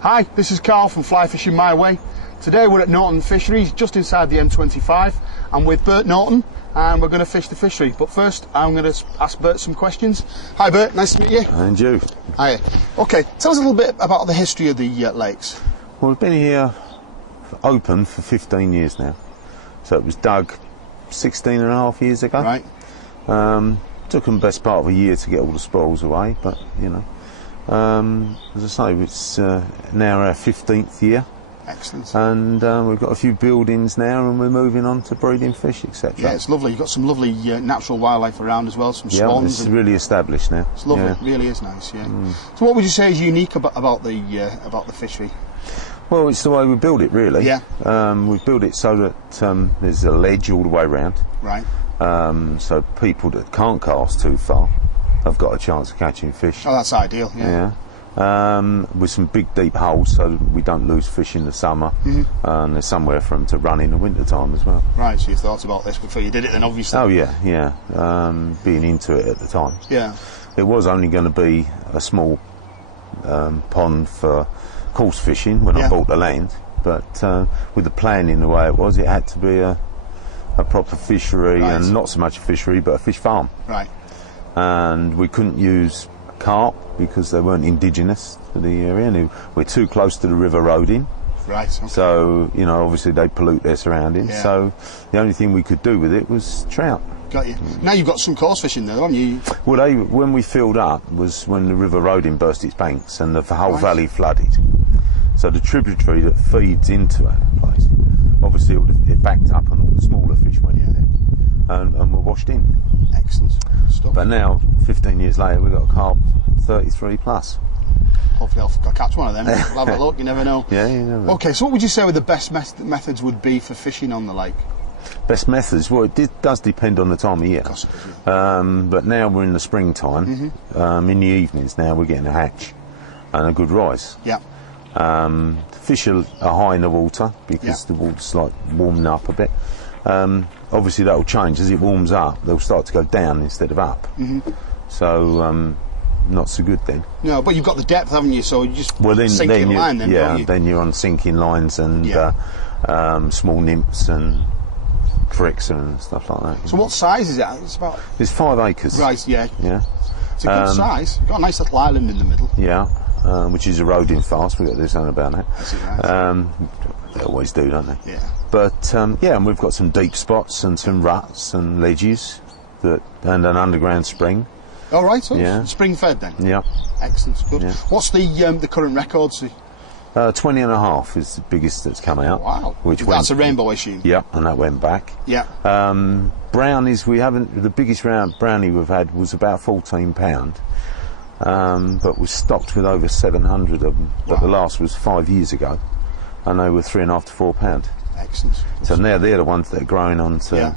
Hi, this is Carl from Fly Fishing My Way. Today we're at Norton Fisheries, just inside the M25. I'm with Bert Norton and we're going to fish the fishery. But first I'm going to ask Bert some questions. Hi Bert, nice to meet you. And you. Hi. Okay, tell us a little bit about the history of the lakes. Well, we've been here open for 15 years now. So it was dug 16 and a half years ago. Right. Took them best part of a year to get all the spoils away, but you know, as I say, it's now our 15th year. Excellent. And we've got a few buildings now, and we're moving on to breeding fish, etc. Yeah, it's lovely. You've got some lovely natural wildlife around as well, some swans. It's really established now. It's lovely. It really is nice. Yeah. So, what would you say is unique about the fishery? Well, it's the way we build it, really. Yeah. We've built it so that there's a ledge all the way around. Right. So people that can't cast too far have got a chance of catching fish. Oh, that's ideal. Yeah. With some big deep holes so that we don't lose fish in the summer, and there's somewhere for them to run in the winter time as well. Right, so you thought about this before you did it then, obviously. Oh yeah. Being into it at the time. Yeah. It was only going to be a small pond for coarse fishing when I bought the land, but with the planning the way it was, it had to be a proper fishery, and not so much a fishery but a fish farm. Right. And we couldn't use carp because they weren't indigenous to the area, and we're too close to the river roading. Right. Okay. So, you know, obviously they pollute their surroundings. Yeah. So the only thing we could do with it was trout. Got you. Now you've got some coarse fishing there, haven't you? Well, when we filled up was when the river Roding burst its banks and the whole valley flooded. So the tributary that feeds into that place, obviously it backed up and all the smaller fish went in there and were washed in. Excellent stuff. But now, 15 years later, we've got a carp 33 plus. Hopefully I'll catch one of them. We'll have a look, you never know. Yeah, you never know. Okay, so what would you say the best methods would be for fishing on the lake? Best methods? Well, it does depend on the time of year. Of course it does, yeah. But now we're in the springtime. In the evenings now we're getting a hatch and a good rise. Yeah. Fish are high in the water because the water's like warming up a bit. Obviously that will change as it warms up. They'll start to go down instead of up. So not so good then. No, but you've got the depth, haven't you? So you just sink then in line then, don't you? Then you're on sinking lines and small nymphs and cricks and stuff like that. So what size is it? It's 5 acres. Right, yeah. Yeah. It's a good size. You've got a nice little island in the middle. Yeah. Which is eroding fast. We've got this on about that. That's it, right. They always do, don't they? Yeah. But and we've got some deep spots and some ruts and ledges and an underground spring. All right. So spring fed then. Yeah. Excellent. Good. Yeah. What's the current record? 20 and a half is the biggest that's come out. Wow. That's a rainbow, I assume. Yeah, and that went back. Yeah. Brownies, the biggest brownie we've had was about £14. But we stocked with over 700 of them. But the last was 5 years ago, and they were £3.5 to £4. Excellent. So now they're the ones that are growing on to. Yeah.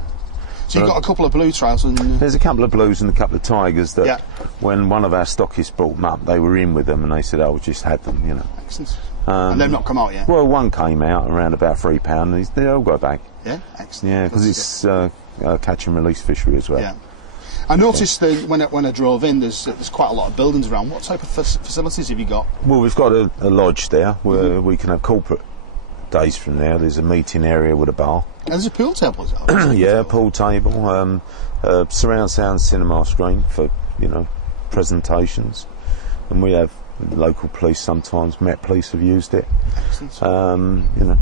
So you've got a couple of blue trials and. There's a couple of blues and a couple of tigers that, when one of our stockists brought them up, they were in with them and they said, "Oh, we just had them," you know. Excellent. And they've not come out yet. Well, one came out around about £3, and they all go back. Yeah. Excellent. Yeah, because it's a catch and release fishery as well. Yeah. I noticed that when I drove in, there's quite a lot of buildings around. What type of facilities have you got? Well, we've got a lodge there where we can have corporate days from there. There's a meeting area with a bar. And there's a pool table, is it? Yeah, pool table, surround sound cinema screen for presentations, and we have local police sometimes. Met Police have used it. Excellent.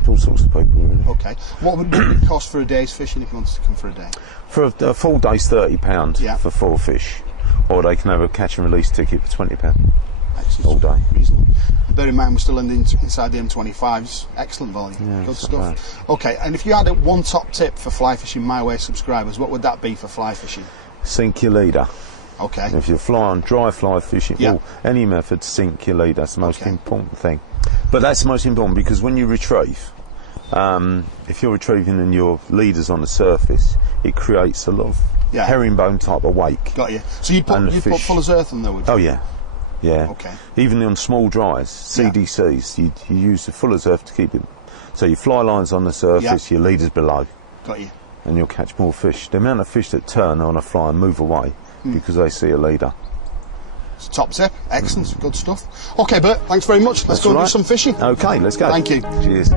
All sorts of people really. Okay. What would it cost for a day's fishing if you wanted to come for a day? For a full day's £30 for 4 fish, or they can have a catch and release ticket for £20. Excellent. All day. Reasonable. Bear in mind we're still inside the M25s. Excellent volume. Yeah, good stuff. Okay, and if you had one top tip for Fly Fishing My Way subscribers, what would that be for fly fishing? Sink your leader. Okay. If you fly on dry fly fishing, any method, sink your leader. That's the most important thing. But that's the most important because when you retrieve, if you're retrieving and your leader's on the surface, it creates a lot of herringbone type of wake. Got you. So you'd put fuller's earth on there, would you? Oh yeah. Yeah. Okay. Even on small dries, CDCs, you use the fuller's earth to keep it. So your fly line's on the surface, your leader's below. Got you. And you'll catch more fish. The amount of fish that turn on a fly and move away because they see a leader. It's top tip. Excellent. Good stuff. Okay, Bert, thanks very much. Let's go and do some fishing. Okay, let's go. Thank you. Cheers.